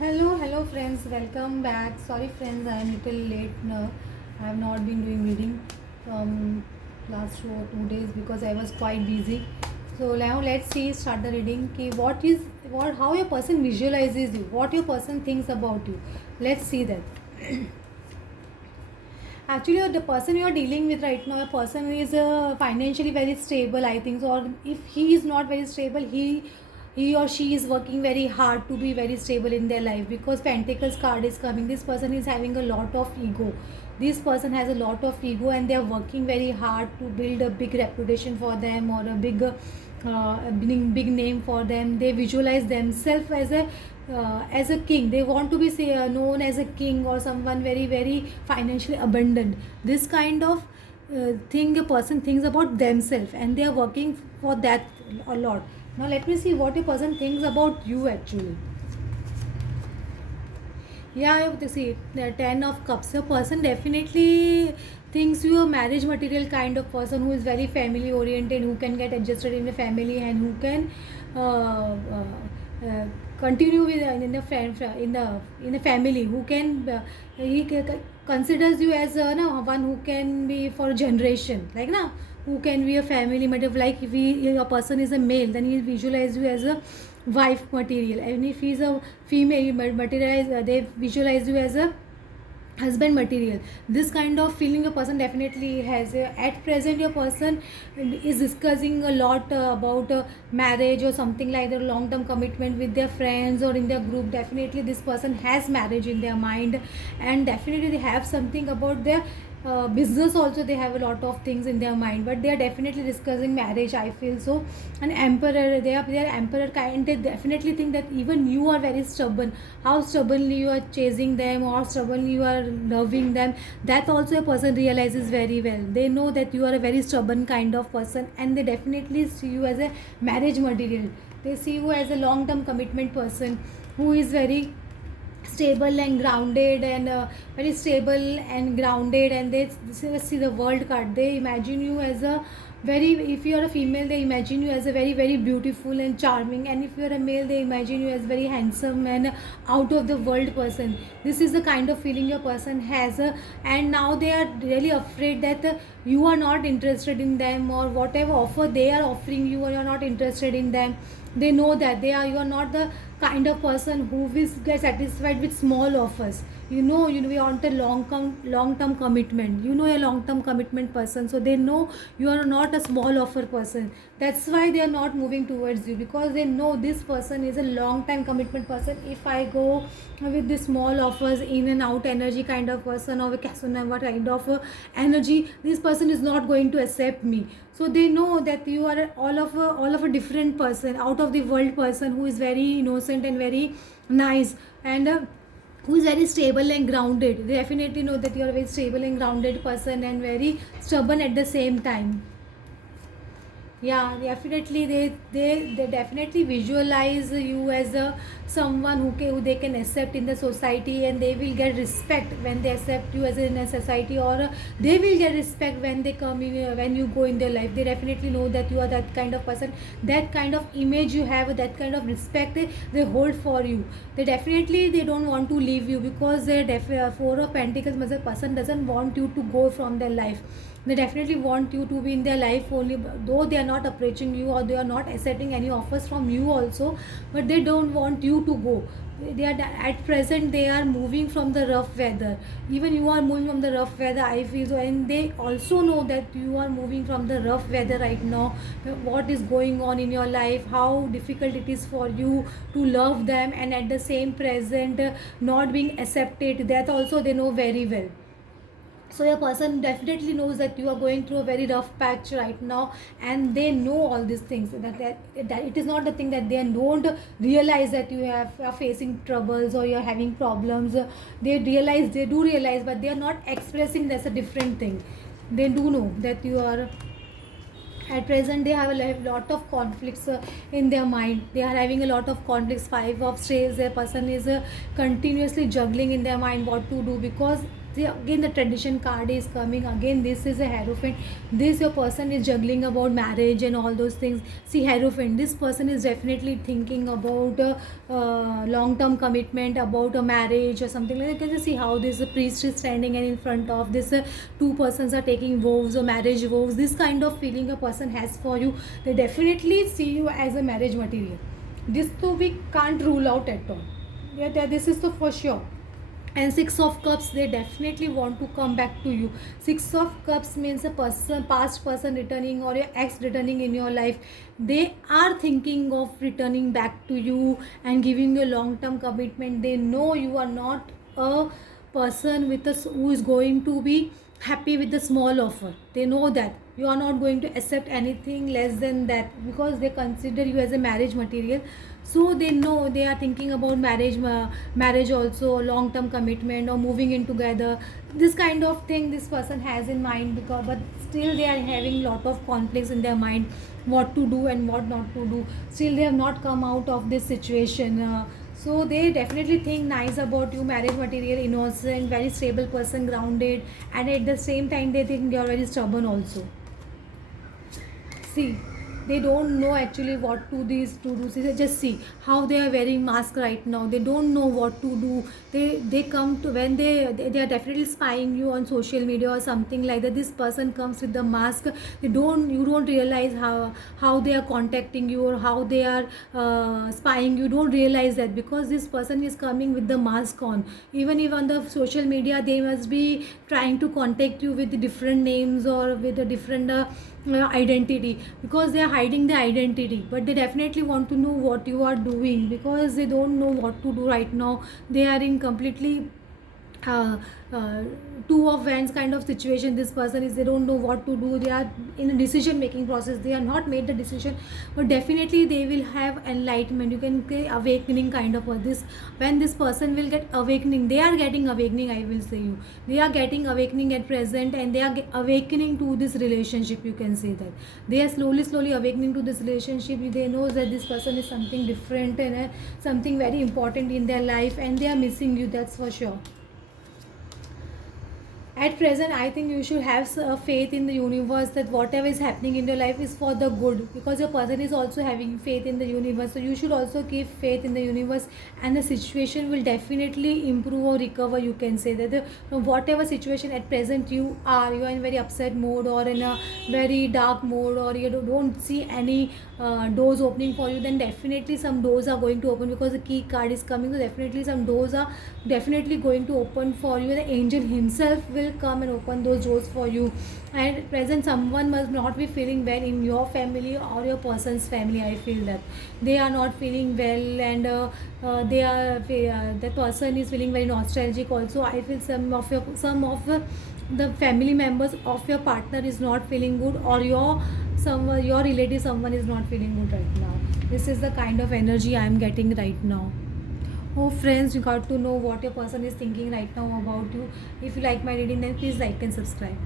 Hello friends, welcome back. Sorry friends, I am little late now. I have not been doing reading from last 2 days because I was quite busy. So now let's see, start the reading. How your person visualizes you, what your person thinks about you. Let's see that. Actually, the person you are dealing with right now, a person is financially very stable, I think so. Or if he is not very stable, he or she is working very hard to be very stable in their life, because Pentacles card is coming. This person is having a lot of ego. This person has a lot of ego, and they are working very hard to build a big reputation for them, or a big name for them. They visualize themselves as a king. They want to be known as a king, or someone very very financially abundant. This kind of thing a person thinks about themselves, and they are working for that a lot. Now let me see what a person thinks about you actually. Yeah, I have to see the 10 of cups. A person definitely thinks you a marriage material kind of person, who is very family oriented, who can get adjusted in the family, and who can uh, uh, continue with in the family. Who can considers you as no, one who can be for generation, like na, who can be a family material. Like if a person is a male, then he visualize you as a wife material, and if he's a female, materialize they visualize you as a husband material. This kind of feeling a person definitely has. At present your person is discussing a lot about marriage or something like that, long term commitment with their friends or in their group. Definitely this person has marriage in their mind, and definitely they have something about their business also. They have a lot of things in their mind, but they are definitely discussing marriage, I feel so. An emperor, they are emperor kind. They definitely think that even you are very stubborn. How stubbornly you are chasing them, or stubbornly you are loving them, that also a person realizes very well. They know that you are a very stubborn kind of person, and they definitely see you as a marriage material. They see you as a long term commitment person, who is very stable and grounded, and very stable and grounded. And they see the world card. They imagine you as a very, if you are a female, they imagine you as a very very beautiful and charming, and if you are a male, they imagine you as very handsome and out of the world person. This is the kind of feeling your person has, and now they are really afraid that you are not interested in them, or whatever offer they are offering you, or you are not interested in them. They know that you are not the kind of person who will get satisfied with small offers. We want a long term commitment. A long term commitment person, so they know you are not a small offer person. That's why they are not moving towards you, because they know this person is a long time commitment person. If I go with the small offers, in and out energy kind of person, or a Casanova kind of energy, this person is not going to accept me. So they know that you are all of a different person, out of the world person, who is very innocent and very nice, and who is very stable and grounded. They definitely know that you are a very stable and grounded person, and very stubborn at the same time. Yeah, definitely they definitely visualize you as a someone who they can accept in the society, and they will get respect when they accept you as in a society, or they will get respect when they come in, when you go in their life. They definitely know that you are that kind of person, that kind of image you have, that kind of respect they hold for you. They don't want to leave you, because four of pentacles, as a person doesn't want you to go from their life. They definitely want you to be in their life only, though they are not approaching you, or they are not accepting any offers from you also. But they don't want you to go. They are at present, they are moving from the rough weather. Even you are moving from the rough weather, I feel so. And they also know that you are moving from the rough weather right now. What is going on in your life, how difficult it is for you to love them, and at the same present not being accepted, that also they know very well. So a person definitely knows that you are going through a very rough patch right now, and they know all these things, that it is not the thing that they don't realize that are facing troubles, or you're having problems. They do realize, but they are not expressing. That's a different thing. They do know that you are. At present they have a lot of conflicts in their mind. They are having a lot of conflicts. 5 of strays, a person is continuously juggling in their mind what to do, because See, again the tradition card is coming again. This is a Hierophant. This your person is juggling about marriage and all those things. See, Hierophant, this person is definitely thinking about long term commitment, about a marriage or something like that. You can just see how this priest is standing and in front of this two persons are taking vows or marriage vows. This kind of feeling a person has for you. They definitely see you as a marriage material. This too we can't rule out at all. Yeah, this is the for sure. And Six of Cups, they definitely want to come back to you. Six of Cups means a person, past person returning or your ex returning in your life. They are thinking of returning back to you and giving you a long term commitment. They know you are not a person with us who is going to be happy with the small offer. They know that you are not going to accept anything less than that, because they consider you as a marriage material. So they know they are thinking about marriage also, long term commitment or moving in together. This kind of thing this person has in mind, because but still they are having lot of conflicts in their mind, what to do and what not to do. Still they have not come out of this situation. So they definitely think nice about you, marriage material, innocent, very stable person, grounded, and at the same time they think you are very stubborn also. See, they don't know actually what to these to do. See, just see how they are wearing mask right now. They don't know what to do. They come to when they are definitely spying you on social media or something like that. This person comes with the mask. You don't realize how they are contacting you or how they are spying. You don't realize that, because this person is coming with the mask on. Even if on the social media they must be trying to contact you with different names or with a different identity, because they are hiding their identity, but they definitely want to know what you are doing, because they don't know what to do right now. They are in completely uh, uh, two of wands kind of situation. This person is, they don't know what to do. They are in a decision making process. They are not made the decision, but definitely they will have enlightenment, you can say awakening kind of this. When this person will get awakening, they are getting awakening, I will say you, they are getting awakening at present, and they are awakening to this relationship. You can say that they are slowly awakening to this relationship. They know that this person is something different and something very important in their life, and they are missing you, that's for sure. At present I think you should have faith in the universe, that whatever is happening in your life is for the good, because your person is also having faith in the universe. So you should also keep faith in the universe, and the situation will definitely improve or recover. You can say that from whatever situation at present you are in very upset mode or in a very dark mode, or you don't see any doors opening for you, then definitely some doors are going to open, because the key card is coming. So definitely some doors are definitely going to open for you. The angel himself will come and open those doors for you. And at present someone must not be feeling well in your family or your person's family. I feel that they are not feeling well, and the person is feeling very nostalgic also. I feel some of the family members of your partner is not feeling good, or your relative someone is not feeling good right now. This is the kind of energy I am getting right now. Oh friends, you got to know what your person is thinking right now about you. If you like my reading, then please like and subscribe.